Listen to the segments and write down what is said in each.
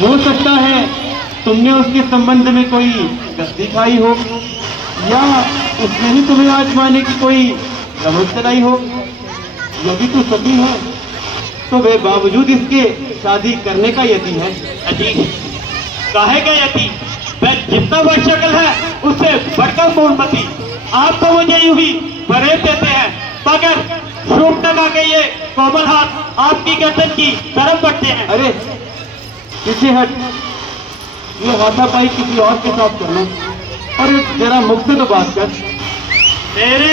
हो सकता है तुमने उसके संबंध में कोई गलती खाई हो, या उसने ही तुम्हें आजमाने की कोई रमज चलाई हो। यदि तू सती है तो वे बावजूद इसके शादी करने का यति है। अजी काहे का यति? वह जितना बड़ शक्ल है उससे बढ़कर मूर्ति। आप तो मुझे यूं ही फरेब देते हैं, मगर शूट लगा के ये कोमल हाथ आपकी गर्दन की तरफ बढ़ते हैं। अरे पीछे हट, ये हाथापाई किसी और के साथ करना, और एक जरा मुख से तो बात कर। मेरे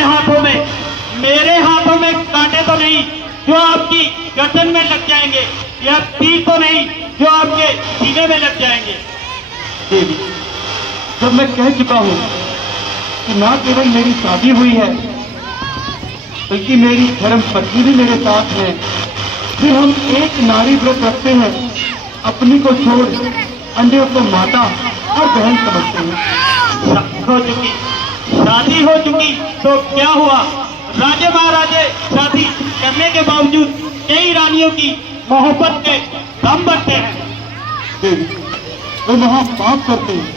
हाथों में कांटे तो नहीं जो आपकी गर्दन में लग जाएंगे, या तीर तो नहीं जो आपके सीने में लग जाएंगे। देवी, जब मैं कह चुका हूं कि ना केवल मेरी शादी हुई है बल्कि मेरी धर्म पत्नी भी मेरे साथ है, फिर हम एक नारी व्रत रखते हैं, अपनी को छोड़ अन्य को माता और बहन समझते हैं। शादी हो चुकी तो क्या हुआ? राजे महाराजे शादी करने के बावजूद कई रानियों की मोहब्बत के दम बढ़ते हैं। देवी, वो महापाप करते हैं,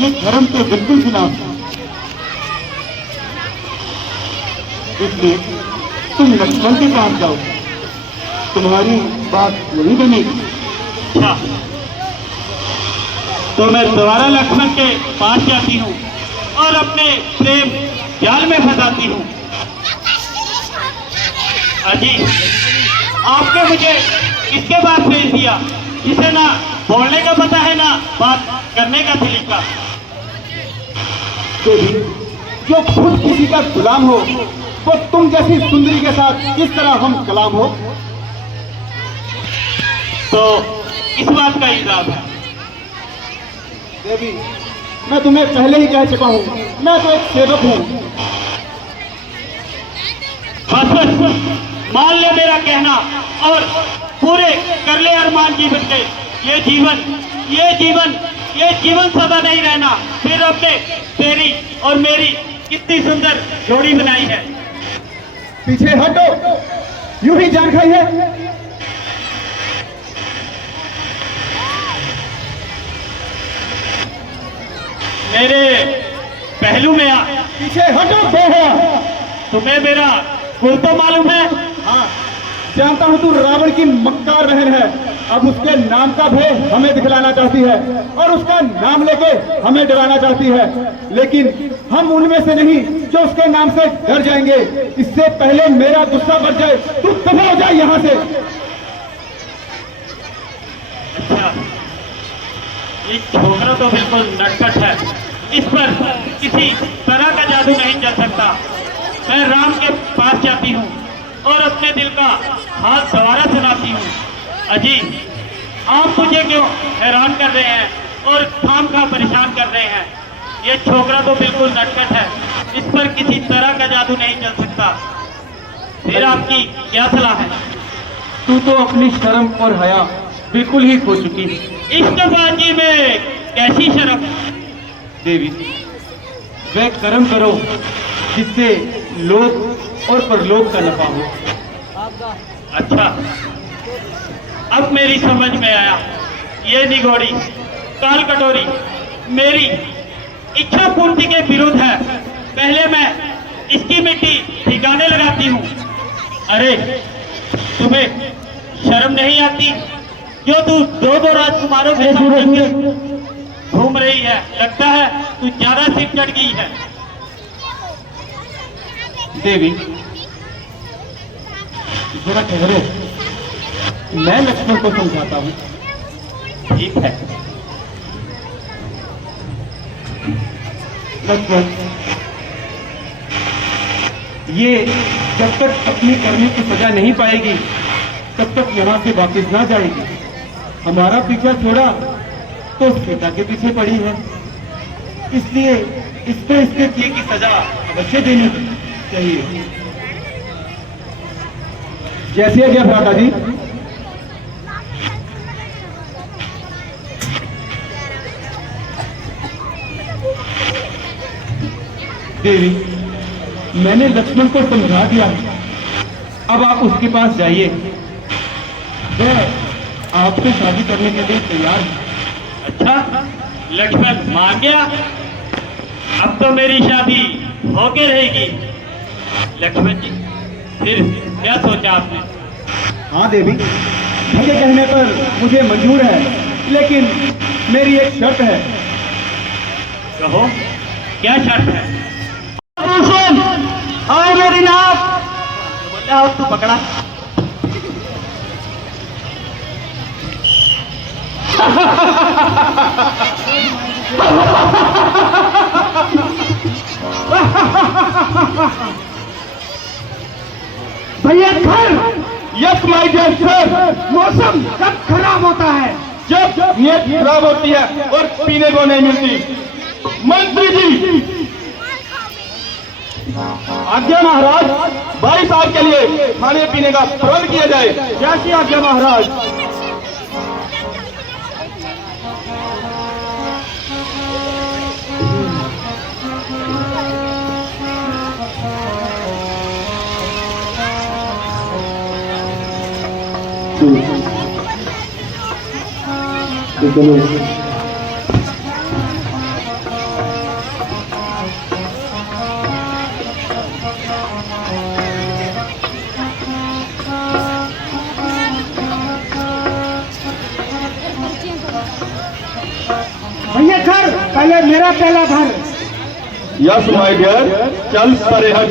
ये धर्म के बिल्कुल खिलाफ है। इसलिए तुम लक्ष्मण के पास जाओ, तुम्हारी बात नहीं बनेगी। अच्छा, तो मैं दोबारा लक्ष्मण के पास जाती हूँ और अपने प्रेम जाल में फंसाती हूँ। अजी, आपने मुझे किसके पास भेज दिया जिसे ना बोलने का पता है ना बात करने का तरीका। देवी, जो खुद किसी का गुलाम हो तो तुम जैसी सुंदरी के साथ किस तरह हम कलाम हो? तो इस बात का इल्जाम है। देवी, मैं तुम्हें पहले ही कह चुका हूं, मैं तो एक सेवक हूं। बस मान ले मेरा कहना और पूरे कर ले अरमान जीवन के। ये जीवन सदा नहीं रहना। फिर अपने तेरी और मेरी कितनी सुंदर जोड़ी बनाई है। पीछे हटो, यूं ही जान खाई है। मेरे पहलू में आ। पीछे हटो, बेहया। तुम्हें मेरा कुल तो मालूम है? हाँ, जानता हूं तू रावण की मक्कार बहन है। अब उसके नाम का भय हमें दिखलाना चाहती है और उसका नाम लेके हमें डराना चाहती है, लेकिन हम उनमें से नहीं जो उसके नाम से डर जाएंगे। इससे पहले मेरा गुस्सा बढ़ जाए, तू दफा हो जाए यहां से। अच्छा, ये छोकरा तो बिल्कुल नटखट है, इस पर किसी तरह का जादू नहीं चल सकता। मैं राम के पास जाती हूँ और अपने दिल का हाल दोबारा सुनाती हूँ। अजी, आप मुझे क्यों हैरान कर रहे हैं और खाम खा परेशान कर रहे हैं? ये छोकरा तो बिल्कुल नटखट है, इस पर किसी तरह का जादू नहीं चल सकता। फिर आपकी क्या सलाह है? तू तो अपनी शर्म और हया बिल्कुल ही खो चुकी है। इश्कबाजी में कैसी शर्म? देवी, वह कर्म करो जिससे लोक और परलोक का नफा हो। अच्छा, अब मेरी समझ में आया। ये निगोड़ी काल कटोरी मेरी इच्छा पूर्ति के विरुद्ध है। पहले मैं इसकी मिट्टी ठिकाने लगाती हूँ। अरे, तुम्हें शर्म नहीं आती जो तू दो राजकुमारों के साथ घूम रही है? लगता है तू ज्यादा सिर चढ़ गई है। देवी, जरा ठहरो, मैं लक्ष्मण को समझाता हूं। ठीक है। लक्ष्मण, ये जब तक अपनी करने की सजा नहीं पाएगी तब तक यहां से वापस ना जाएगी। हमारा पीछा छोड़ा तो सीता के पीछे पड़ी है, इसलिए इसको इसके किए की सजा अवश्य देनी चाहिए। जैसे अजय भ्राता जी। देवी, मैंने लक्ष्मण को समझा दिया, अब आप उसके पास जाइए, वह आपसे शादी करने के लिए तैयार है। अच्छा, लक्ष्मण मान गया। अब तो मेरी शादी होके रहेगी। लक्ष्मण जी, फिर क्या सोचा आपने? हाँ देवी, मेरे कहने पर मुझे मंजूर है, लेकिन मेरी एक शर्त है। कहो, क्या शर्त है? आओ मेरी नाक। बोला हो तू पकड़ा। भैया घर। Yes my dear sir. मौसम कब खराब होता है? जब नीयत खराब होती है और पीने को नहीं मिलती। मंत्री जी, आज्ञा महाराज, भाई साहब के लिए खाने पीने का प्रबंध किया जाए। क्या किया आज्ञा महाराज? चलो भैया घर, पहले मेरा पहला घर। यस माय डियर, चल परे हट।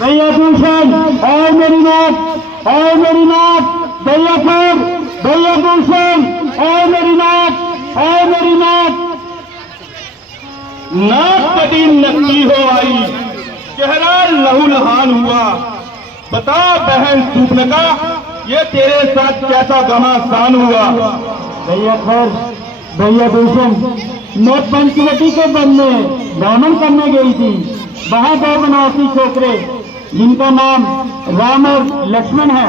भैया गुलशन, और मेरी नाक, और मेरी नाक। भैया फिर, भैया गुलशन, और मेरी नाक, और मेरी नाक। नाक कटी नकली हो आई, चेहरा लहू लहान हुआ। बता बहन सूपनका, ये तेरे साथ कैसा घमासान हुआ? भैया खैर, भैया गुलशन, मैं पंचवटी के वन में भ्रमण करने गई थी। वहां दो बनावटी छोकरे जिनका नाम राम और लक्ष्मण है,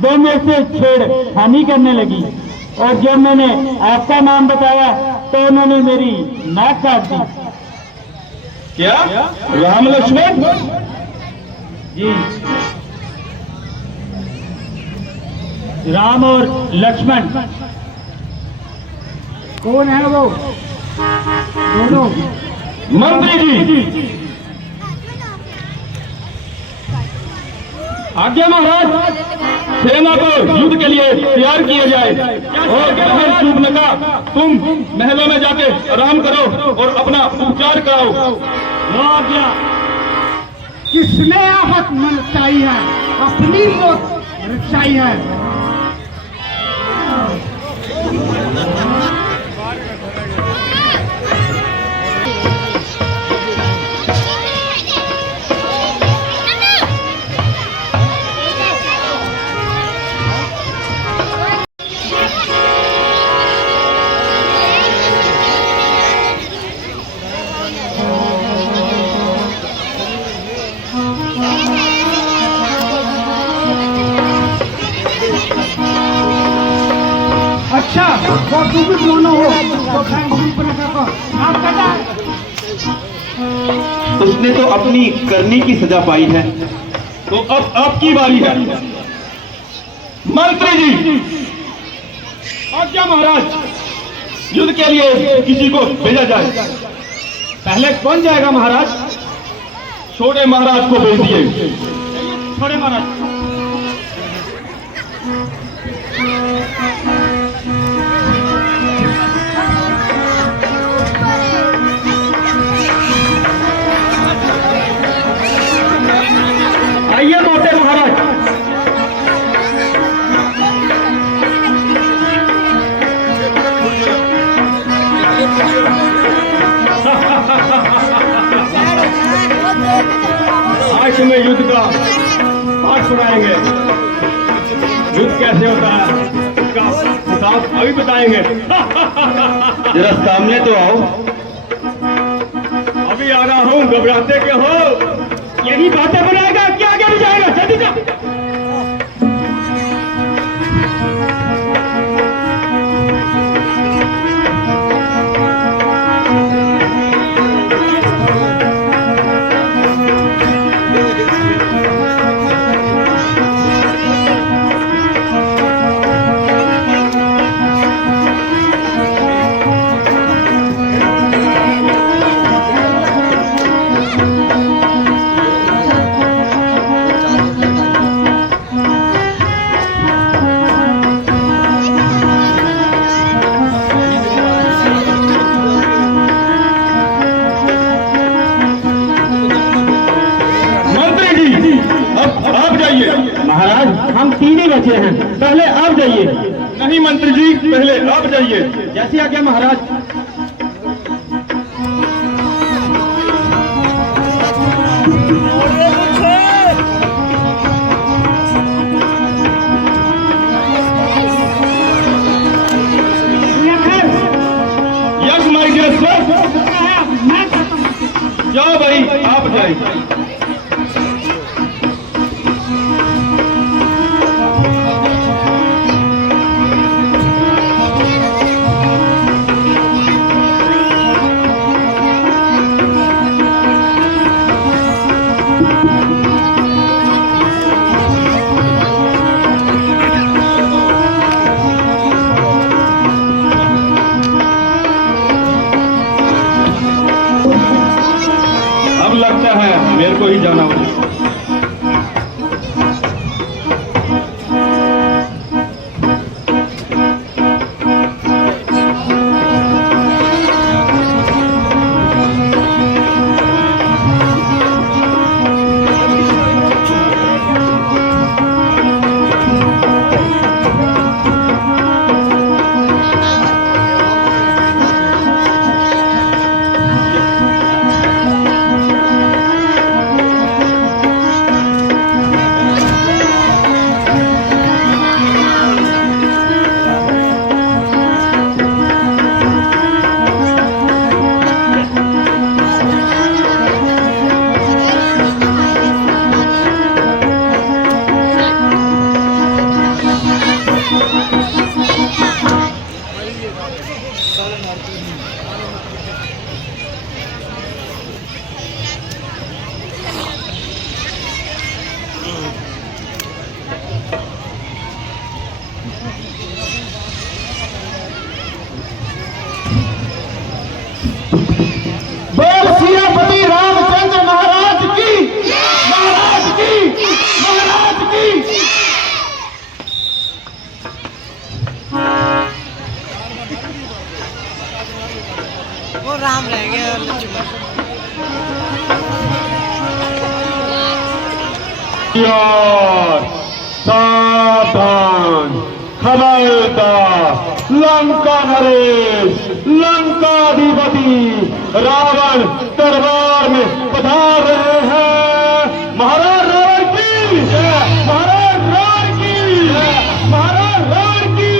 दो में से छेड़खानी करने लगी, और जब मैंने आपका नाम बताया तो उन्होंने मेरी नाक काट दी। क्या राम लक्ष्मण? जी, राम और लक्ष्मण। कौन है वो दोनों? मंत्री जी। आज्ञा महाराज, सेना को युद्ध के लिए तैयार किया जाए। और सूपनका, तुम महलों में जाके आराम करो और अपना उपचार कराओ। आज्ञा। किसने आफत मचाई है? अपनी मौत रचाई है। अच्छा, वो तुम भी दोनों हो तो उसने तो अपनी करनी की सजा पाई है, तो अब आपकी बारी है। मंत्री जी, आज्ञा महाराज, युद्ध के लिए किसी को भेजा जाए। पहले कौन जाएगा महाराज? छोटे महाराज को भेज दिए। छोटे महाराज। आइए मोटे महाराज। आज तुम्हें युद्ध का पाठ सुनाएंगे। युद्ध कैसे होता है उसका हिसाब अभी बताएंगे। जरा सामने तो आओ। अभी आ रहा हूँ, घबराते के हो? यही बातें बनाएगा, क्या आगे भी जाएगा? जल्दी जा। जाइए। नहीं मंत्री जी, पहले आप जाइए। जैसी आज्ञा महाराज। Yes my dear sir. जाओ भाई, आप जाइए। अब लगता है मेरे को ही जाना होगा। बोल सियापति रामचंद्र महाराज की, महाराज की, महाराज की। वो राम रह गए और लक्ष्मण। सावधान, खबरदार। लंका नरेश, लंकाधिपति रावण दरबार में पधार रहे हैं। महाराज रावण की, महाराज रावण की, महाराज रावण की।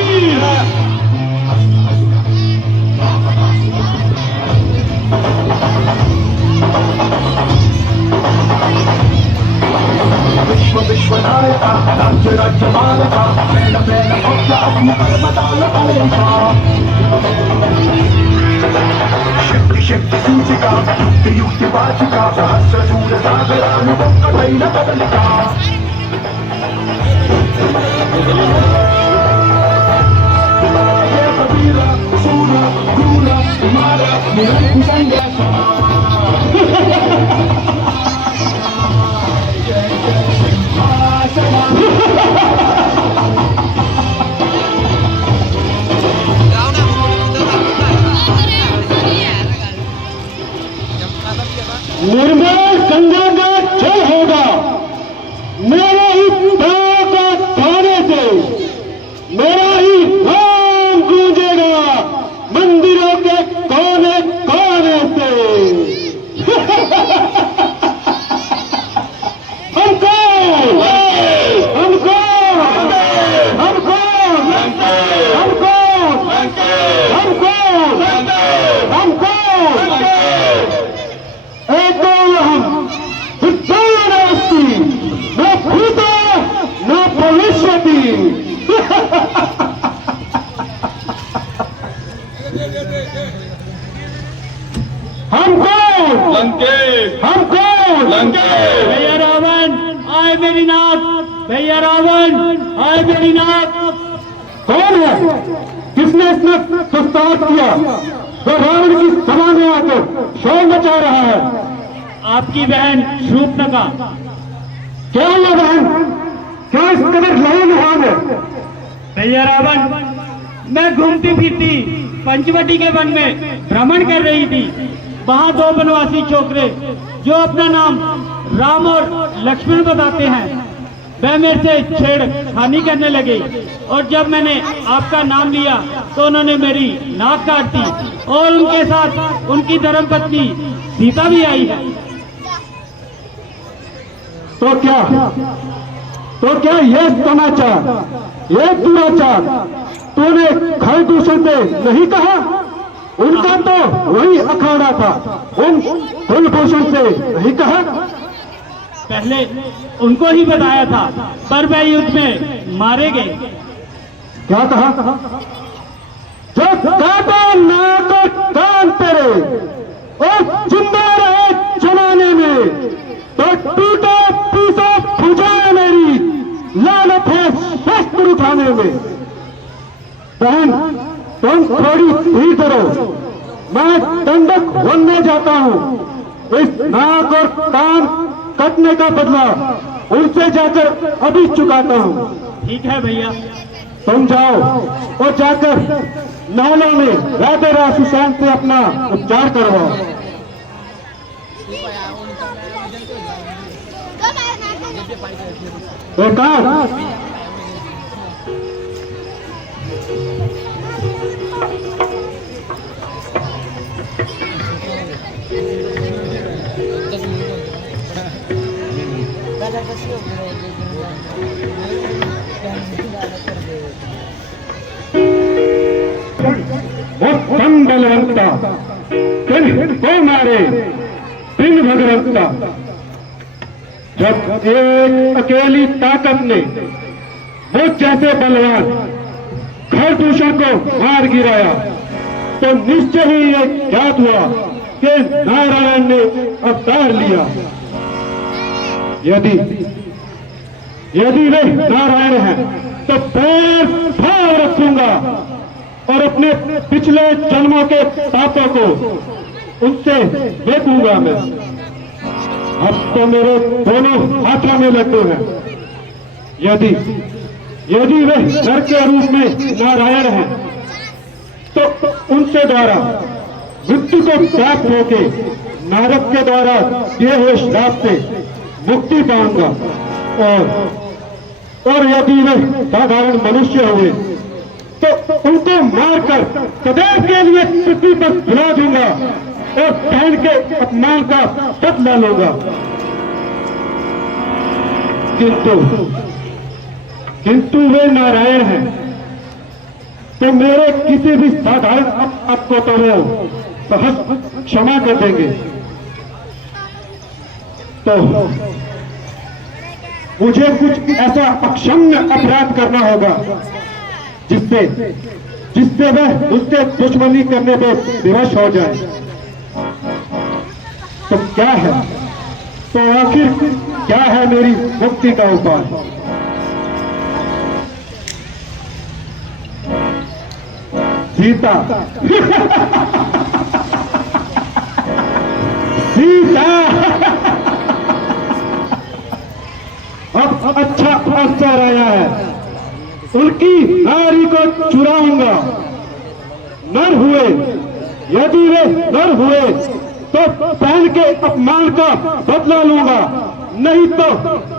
विश्व विश्वनायका राज्य राज्य मालका प्रेम प्रेम भक्त्या अपनी कर्मदान करेगा। शक्ति शक्ति सूचिका युक्ति युक्ति वाचिका सहस्र सूर्य सागरानुपम कटैल कदलिका। ये कबीरा सूरा क्रूरा कुमारा निरंकुश निर्मल गंगा का जल होगा मेरे ही पांव का खाने से, मेरा ही नाम गूंजेगा मंदिरों के कोने कोने से। हमको हमको हमको हमको हमको हमको एको हम विद्वान अस्ति न भूतो न भविष्यति। हमको हमको भैया रावण आए मेरी नाथ, भैया रावण आए मेरी नाथ। कौन है? किसने इसमें सुस्ताद किया जो रावण की सभा में आकर शोर मचा रहा है? आपकी बहन शूर्पणखा। क्या हुआ बहन? क्या इस कदर लहूलुहान है? भैया रावण, मैं घूमती फिरती पंचवटी के वन में भ्रमण कर रही थी। वहां दो बनवासी छोकरे जो अपना नाम राम और लक्ष्मण बताते हैं, वह मेरे से छेड़खानी करने लगे और जब मैंने आपका नाम लिया तो उन्होंने मेरी नाक काट दी और उनके साथ उनकी धर्मपत्नी सीता भी आई है। तो क्या ये समाचार, ये दुराचार तूने खरदूषण से नहीं कहा? उनका तो वही अखाड़ा था, उन कुलभूषण से नहीं कहा? पहले उनको ही बताया था पर वह युद्ध में मारे गए। क्या कहा? जो काटे नाक और कान तेरे और जिंदा रहे जमाने में तो टूटे पीसे भुजाएं मेरी लानत है शस्त्र उठाने में। बहन तुम थोड़ी धीर करो, मैं दंडक बनने जाता हूँ। इस नाक और कान कटने का बदला उनसे जाकर अभी चुकाता हूँ। ठीक है भैया। तुम जाओ और जाकर नालों में राधे रासुसैन से अपना उपचार करवाओ। बेकार कम बलवंता को मारे बिन भगवंता। जब एक अकेली ताकत ने मुझ जैसे बलवान खरदूषण को मार गिराया तो निश्चय ही ये ज्ञात हुआ कि नारायण ने अवतार लिया। यदि वे नारायण हैं तो पैर भाव रखूंगा और अपने पिछले जन्मों के पापों को उनसे देखूंगा मैं। अब तो मेरे दोनों हाथों में लड्डू हैं। यदि वे नर के रूप में नारायण हैं तो उनसे द्वारा मृत्यु को प्राप्त होके नारद के द्वारा दिए हुए श्राप से मुक्ति पाऊंगा। और यदि वे साधारण मनुष्य हुए तो उनको मारकर सदैव के लिए पृथ्वी पर गिरा दूंगा और बहन के अपमान का बदला लूंगा। किंतु वे नारायण हैं तो मेरे किसी भी साधारण अप को तो वो सहज क्षमा कर देंगे। तो मुझे कुछ ऐसा अक्षम्य अपराध करना होगा जिससे वह उससे दुश्मनी करने पर विवश हो जाए। तो क्या है, तो आखिर क्या है मेरी मुक्ति का उपाय? सीता सीता अब अच्छा अवसर आया है। उनकी नारी को चुराऊंगा। नर हुए, यदि वे नर हुए तो बहन के अपमान का बदला लूंगा, नहीं तो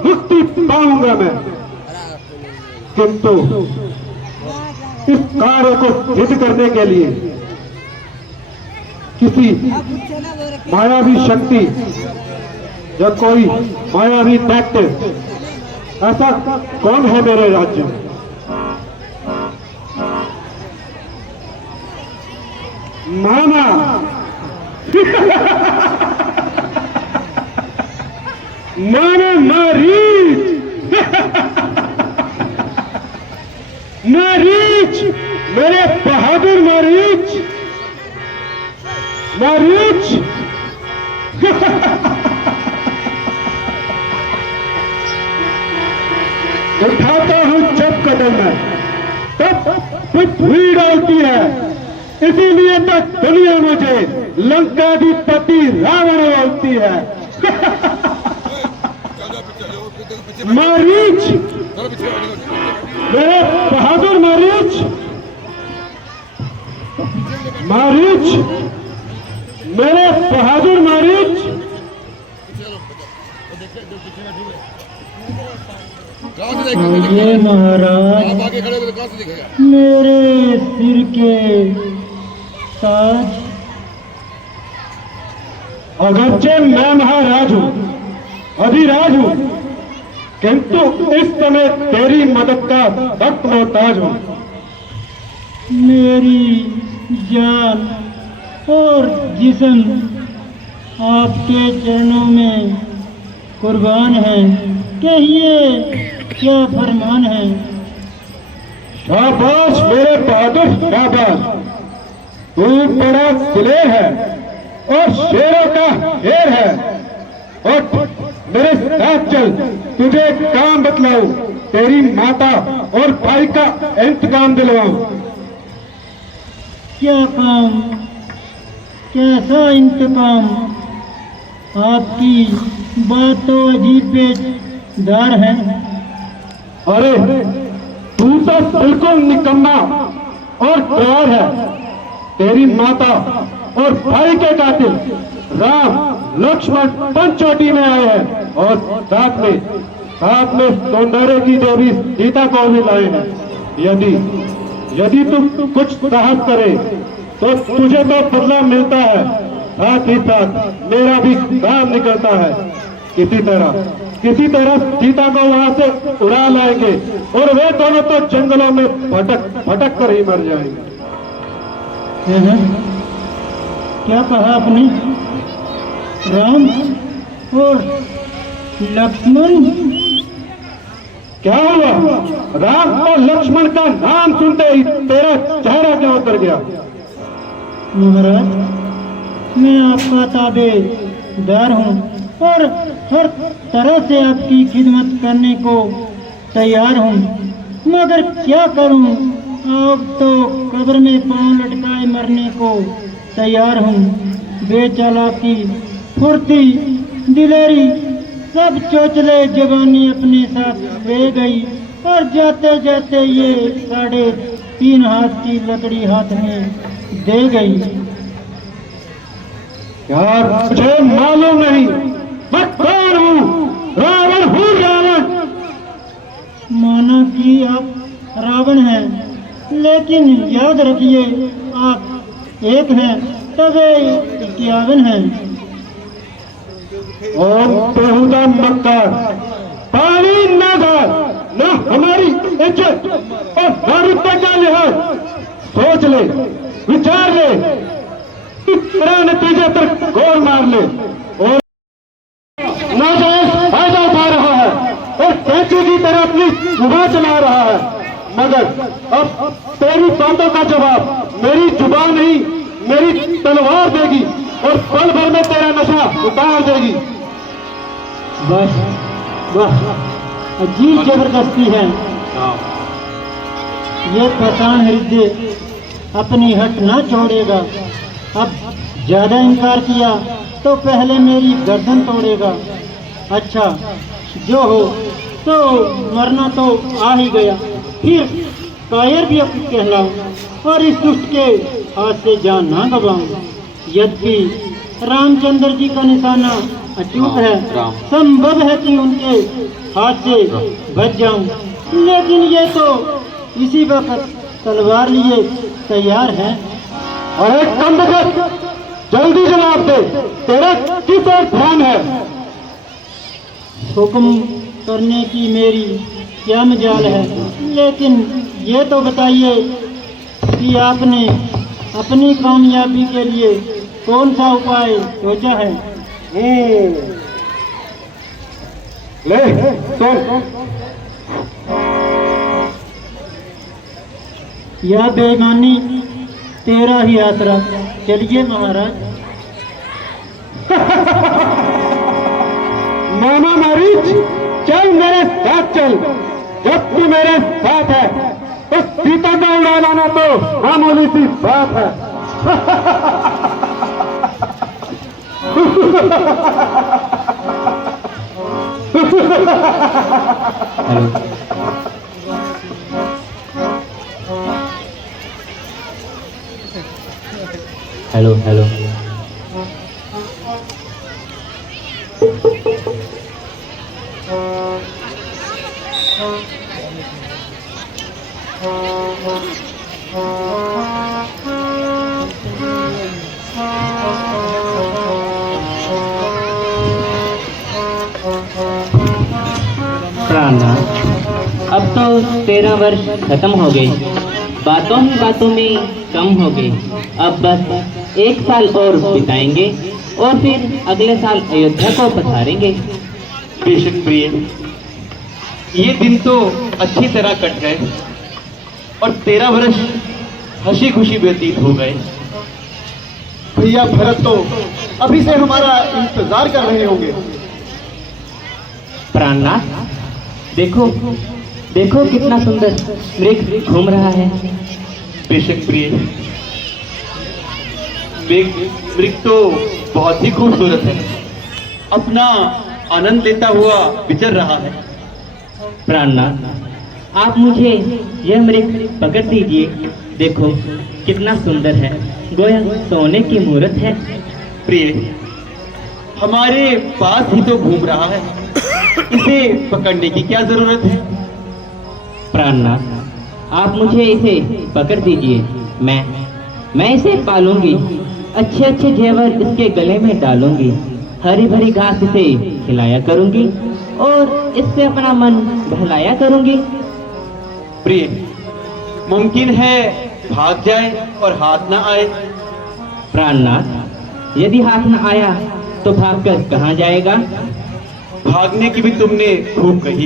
मुक्ति पाऊंगा मैं। किंतु इस कार्य को सिद्ध करने के लिए किसी मायावी शक्ति या कोई मायावी दैत्य ऐसा कौन है मेरे राज्य में? मामा मामा मारीच मारीच, मेरे बहादुर मारीच मारीच। उठाता हूं जब कदम में तब पृथ्वी डालती है, इसीलिए तो दुनिया मुझे लंकाधिपति रावण बोलती है। मारीच, मेरे बहादुर मारीच मारीच, मेरे बहादुर मारीच। ये महाराज मेरे सिर के ताज। अगरचे मैं महाराज हूँ, अधिराज हूँ, किंतु इस समय तेरी मदद का वक्त मोहताज हूँ। मेरी जान और जिस्म आपके चरणों में कुर्बान है, कहिए क्या फरमान है। शाबाश मेरे बहादुर शाबाश, तू बड़ा दिलेर है और शेरों का शेर है। और मेरे साथ चल, तुझे एक काम बतलाऊं, तेरी माता और भाई का इंतकाम दिलवाऊं। क्या काम, कैसा इंतकाम? आपकी बात तो अजीब पेचदार है। अरे तू तो बिल्कुल निकम्मा और प्यार है। तेरी माता और भाई के कातिल राम लक्ष्मण पंचवटी में आए हैं और साथ में सौंदर्य की देवी सीता को भी लाए हैं। यदि तुम कुछ साहस करे तो तुझे तो बदला मिलता है, साथ ही साथ मेरा भी काम निकलता है। किसी तरह सीता को वहां से उड़ा लाएंगे और वे दोनों तो जंगलों में भटक कर ही मर जाएंगे। क्या कहा आपने? राम और लक्ष्मण? क्या हुआ? राम और लक्ष्मण का नाम सुनते ही तेरा चेहरा क्यों उतर गया? महाराज, मैं आपका ताबेदार हूँ और हर तरह से आपकी खिदमत करने को तैयार हूँ, मगर क्या करूँ, अब तो कब्र में पांव लटकाए मरने को तैयार हूँ। बेचालाकी, फुर्ती, दिलेरी सब चोचले जवानी अपने साथ ले गई और जाते जाते ये 3.5 हाथ की लकड़ी हाथ में दे गई। यार मुझे मालूम नहीं मैं कौन हूँ? रावण हूँ, रावण। माना कि आप रावण हैं, लेकिन याद रखिए आप एक हैं तबे 51 हैं। ओम बेहुदा मक्कार, पानी न धार, न हमारी इज्जत और न रुपये का लिहाज। सोच ले, विचार ले, तेरा नतीजे पर गौर मार ले। और नाजायज फायदा उठा रहा है और कैंची की तरह अपनी जुबान चला रहा है, मगर अब तेरी बातों का जवाब मेरी जुबान नहीं, मेरी तलवार देगी और पल भर में तेरा नशा उतार देगी। बस वाह, अजीब जबरदस्ती है। ये पठान हृदय अपनी हट ना छोड़ेगा। अब ज्यादा इनकार किया तो पहले मेरी गर्दन तोड़ेगा। अच्छा जो हो तो मरना तो आ ही गया, फिर कायर भी कहलाऊं और इस दुष्ट के हाथ से जान ना गवाऊं। यद्यपि रामचंद्र जी का निशाना अचूक है, संभव है कि उनके हाथ से बच जाऊं, लेकिन ये तो इसी वक्त तलवार लिए तैयार है। अरे कम बखत, जल्दी जवाब दे, तेरा किस ओर ध्यान है? हुक्म करने की मेरी क्या मजाल है, लेकिन ये तो बताइए कि आपने अपनी कामयाबी के लिए कौन सा उपाय सोचा है? ले सुन, यह बेईमानी तेरा ही आसरा। चलिए महाराज। मामा मारीच, चल मेरे साथ चल। जब तू मेरे साथ है तो सीता का उड़ा लाना तो मामूली सी बात है। हेलो हेलो प्राणनाथ, अब तो 13 वर्ष खत्म हो गए, बातों ही बातों में कम हो गए। अब बस 1 साल और बिताएंगे और फिर अगले साल अयोध्या को पधारेंगे। बेशक प्रिय, ये दिन तो अच्छी तरह कट गए और 13 वर्ष हंसी खुशी व्यतीत हो गए। भैया भरत तो अभी से हमारा इंतजार कर रहे होंगे। प्राणनाथ, देखो देखो कितना सुंदर मृग घूम रहा है। बेशक प्रिय, मृग तो बहुत ही खूबसूरत है, अपना आनंद लेता हुआ विचर रहा है। प्राणनाथ, आप मुझे यह मृग पकड़ दीजिए। देखो कितना सुंदर है, गोया सोने की मूरत है। प्रिय, हमारे पास ही तो घूम रहा है, इसे पकड़ने की क्या जरूरत है? प्राणनाथ, आप मुझे इसे पकड़ दीजिए। मैं इसे पालूंगी, अच्छे अच्छे जेवर इसके गले में डालूंगी, हरी भरी घास इसे खिलाया करूंगी और इससे अपना मन बहलाया करूंगी। प्रिय, मुमकिन है भाग जाए और हाथ ना आए? प्राणनाथ, यदि हाथ न आया तो भागकर कहाँ जाएगा? भागने की भी तुमने खूब कही।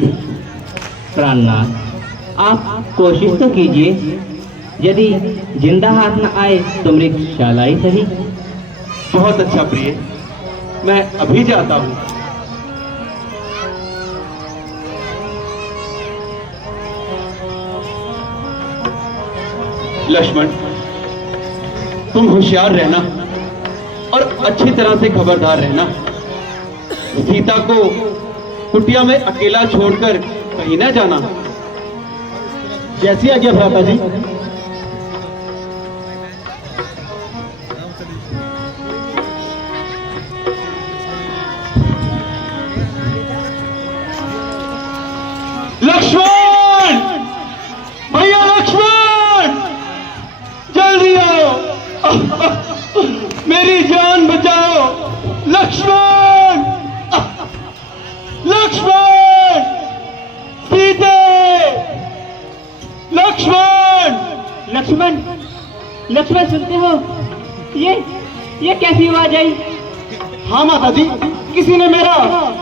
प्राणनाथ, आप कोशिश तो कीजिए, यदि जिंदा हाथ न आए तो मृगशाला ही सही। बहुत अच्छा प्रिय, मैं अभी जाता हूँ। लक्ष्मण, तुम होशियार रहना और अच्छी तरह से खबरदार रहना। सीता को कुटिया में अकेला छोड़कर कहीं ना जाना। जैसी आज्ञा भ्राता जी। लक्ष्मण, भैया लक्ष्मण, जल्दी आओ, मेरी जान बचाओ। लक्ष्मण, लक्ष्मण, सीते, लक्ष्मण। लक्ष्मण, लक्ष्मण सुनते हो? ये कैसी आवाज आई? हाँ माता जी, किसी ने मेरा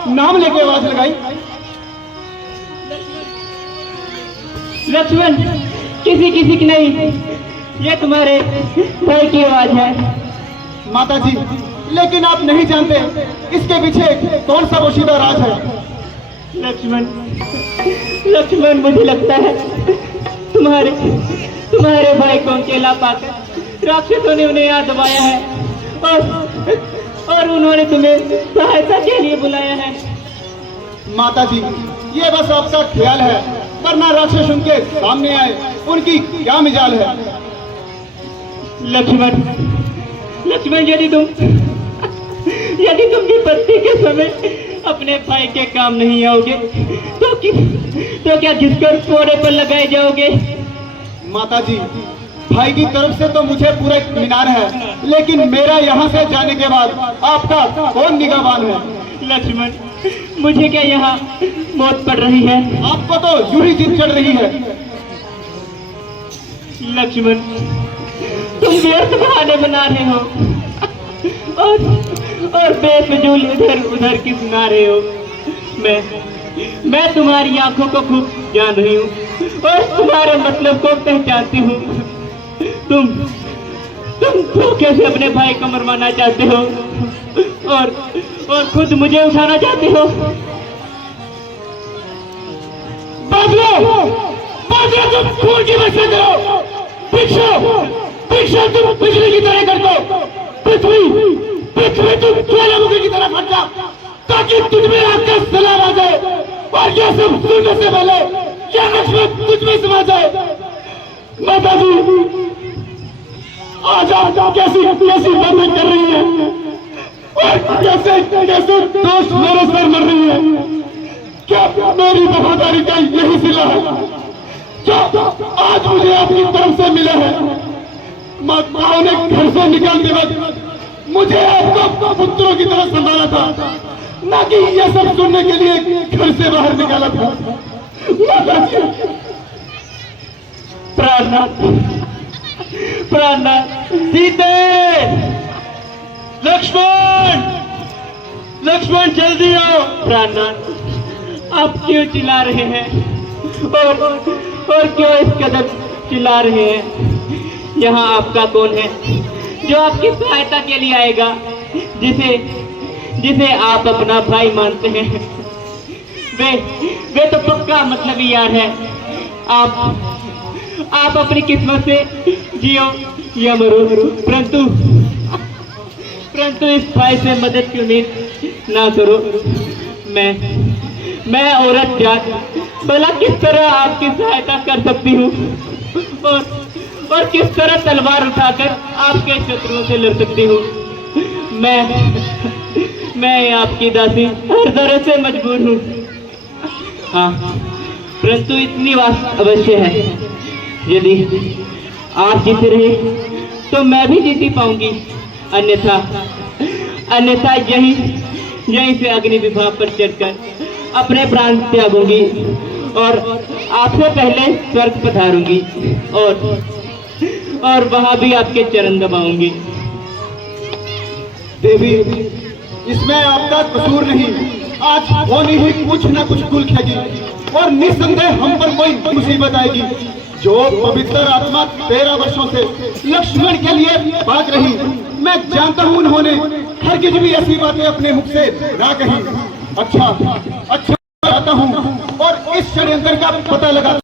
नाम लेके आवाज लगाई। लक्ष्मण, किसी की नहीं, ये तुम्हारे भाई की आवाज है। माता जी, लेकिन आप नहीं जानते इसके पीछे कौन सा पोशीदा राज है। लक्ष्मण, मुझे लगता है तुम्हारे भाई को अकेला पाकर राक्षसों ने उन्हें याद दबाया है और उन्होंने तुम्हें सहायता के लिए बुलाया है। माता जी, ये बस आपका ख्याल है, वरना राक्षस उनके सामने आए उनकी क्या मिजाल है। लक्ष्मण, यदि तुम विपत्ति के समय अपने भाई के काम नहीं आओगे तो क्या घिसकर कोड़े पर लगाए जाओगे? माता जी, भाई की तरफ से तो मुझे पूरा इत्मीनान है, लेकिन मेरा यहाँ से जाने के बाद आपका कौन निगाहबान है? लक्ष्मण, मुझे क्या यहाँ मौत पड़ रही है? आपको तो यूं ही जिद चढ़ रही है। लक्ष्मण, तुम व्यर्थ बहाने बना रहे हो और बेफजूल इधर उधर की सुना रहे हो। मैं तुम्हारी आंखों को खूब जान रही हूँ और तुम्हारे मतलब को पहचानती हूँ। तुम धोखे से अपने भाई को मरवाना चाहते हो और खुद मुझे उठाना चाहते हो। तुम खून की वर्षा करो, भिक्षा तुम बिजली की तरह कर दो, पृथ्वी तुम ज्वालामुखी की तरह फट जाओ, ताकि तुझमें आकर सलाम आ जाए और यह सब सुनने से पहले यह नस्बत तुझमें समा जाए। माता जी, आज कैसी बातें कर रही है और कैसे दोस्त मेरे सर मर रही है। क्या मेरी वफादारी का यही सिला है? क्या आज मुझे आपकी तरफ से मिला है? माताओं ने घर से निकालते वक्त मुझे आपको पुत्रों की तरह संभाला था, ना कि यह सब सुनने के लिए घर से बाहर निकाला था। प्राणनाथ, प्राणनाथ, सीते, लक्ष्मण, लक्ष्मण जल्दी आओ। प्राणनाथ, आप क्यों चिल्ला रहे हैं और क्यों इस कदर चिल्ला रहे हैं? यहाँ आपका कौन है जो आपकी सहायता के लिए आएगा, जिसे आप अपना भाई मानते हैं? वे तो पक्का मतलबी यार है। आप अपनी किस्मत से जियो या मरो, परंतु इस भाई से मदद की उम्मीद ना करो। मैं औरत जात भला किस तरह आपकी सहायता कर सकती हूँ और किस तरह तलवार उठाकर आपके शत्रुओं से लड़ सकती हूँ? मैं आपकी दासी हर तरह से मजबूर हूँ। हाँ, परंतु इतनी बात अवश्य है, यदि आप जीते रहे तो मैं भी जीती पाऊंगी, अन्यथा यहीं से अग्नि विभाग पर चढ़कर अपने प्राण त्यागूंगी और आपसे पहले स्वर्ग पधारूंगी और वहां भी आपके चरण दबाऊंगी। देवी, इसमें आपका कसूर नहीं। आज होनी हुई कुछ न कुछ कुल खेगी और निस्संदेह हम पर कोई मुसीबत आएगी। जो पवित्र आत्मा 13 वर्षों से लक्ष्मण के लिए भाग रही, मैं जानता हूँ उन्होंने हरगिज भी ऐसी बातें अपने मुख से ना कही। अच्छा आता हूँ और इस षड्यंत्र का पता लगा